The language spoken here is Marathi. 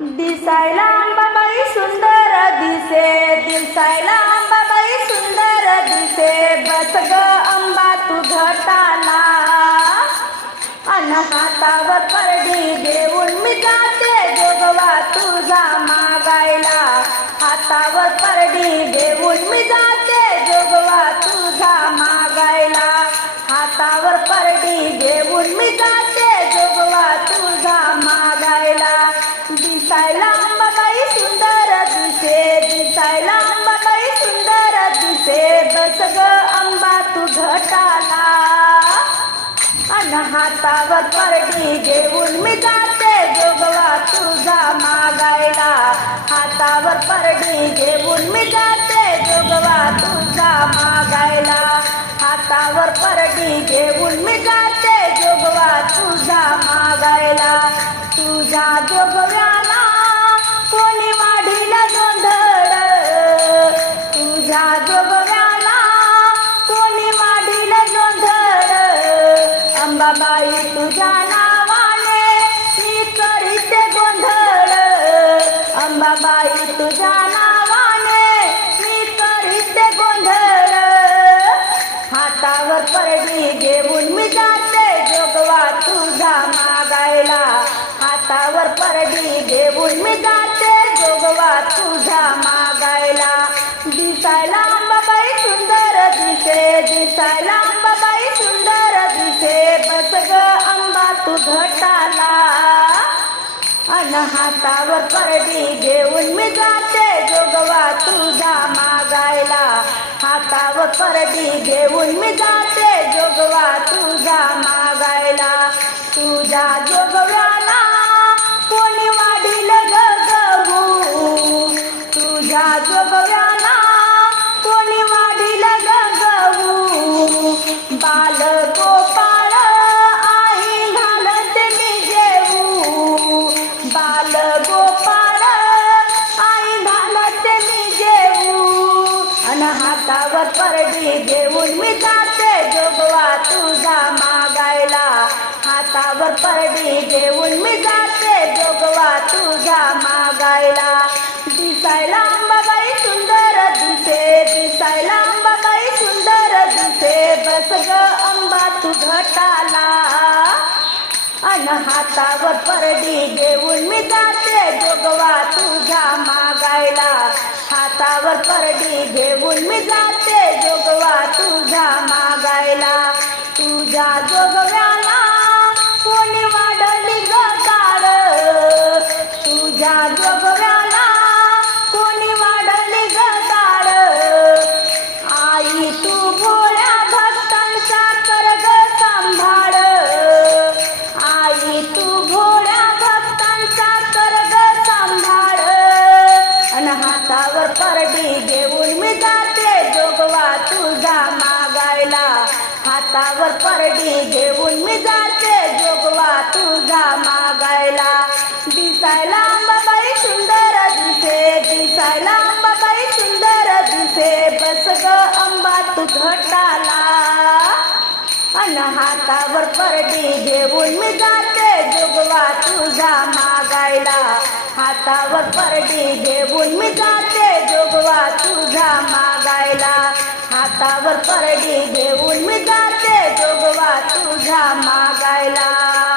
दिसायला अंबाबाई सुंदर दिसे दिसायला अंबाबाई सुंदर दिसे. बस ग अंबा तू घटाला. अन हातावर परडी देऊन मी जाते जोगवा तुझा मागायला. हातावर परडी देऊन मी जाते जोगवा तुझा दिसायला अंबाबाई सुंदर दिसे दिसायला अंबाबाई सुंदर दिसे. बस ग अंबा तू घटाला. अन हातावर परडी घेऊन मी जाते जोगवा तुझा मागायला. हातावर परडी घेऊन मी जाते जोगवा तुझा मागायला. हातावर परडी घेऊन मी जाते जोगवा तुझा मागायला. तुझ्या जोगव्या बाई तुझ्या नावाने मी करीते गोंधळ. अंबाबाई तुझ्या नावाने मी करीते गोंधळ. हातावर परडी घेऊन मी जाते जोगवा तुझा मागायला. हातावर परडी घेऊन मी जाते जोगवा तुझा मागायला. दिसायला घटाला. अन हातावर परडी घेऊन मी जाते जोगवा तुझा मागायला. हातावर परडी घेऊन मी जाते जोगवा तुझा मागायला. तुझा जोगव्याला परडी घेऊन मी जाते जोगवा तुझा मागायला. हातावर परडी घेऊन मी जाते जोगवा तुझा मागायला. दिसायला अंबाबाई सुंदर दिसे दिसायला अंबाबाई सुंदर दिसे. बस ग अंबा तू घटाला. अन हातावर परडी घेऊन मी जाते जोगवा तुझा मागायला. हातावर परडी घेऊन मी जाते तुझा मागायला तुझा जोगव्या परडी घेऊन मी जाते जोगवा तुझा मागायला. दिसायला अंबाबाई सुंदर दिसे दिसायला अंबाबाई सुंदर दिसे. बस ग अंबा तू घटाला. अन हातावर परडी घेऊन मी जाते जोगवा तुझा मागायला. हातावर परडी घेऊन मी जाते जोगवा तुझा मागायला. हातावर परडी घेऊन मी जाते जोगवा तुझा मागायला.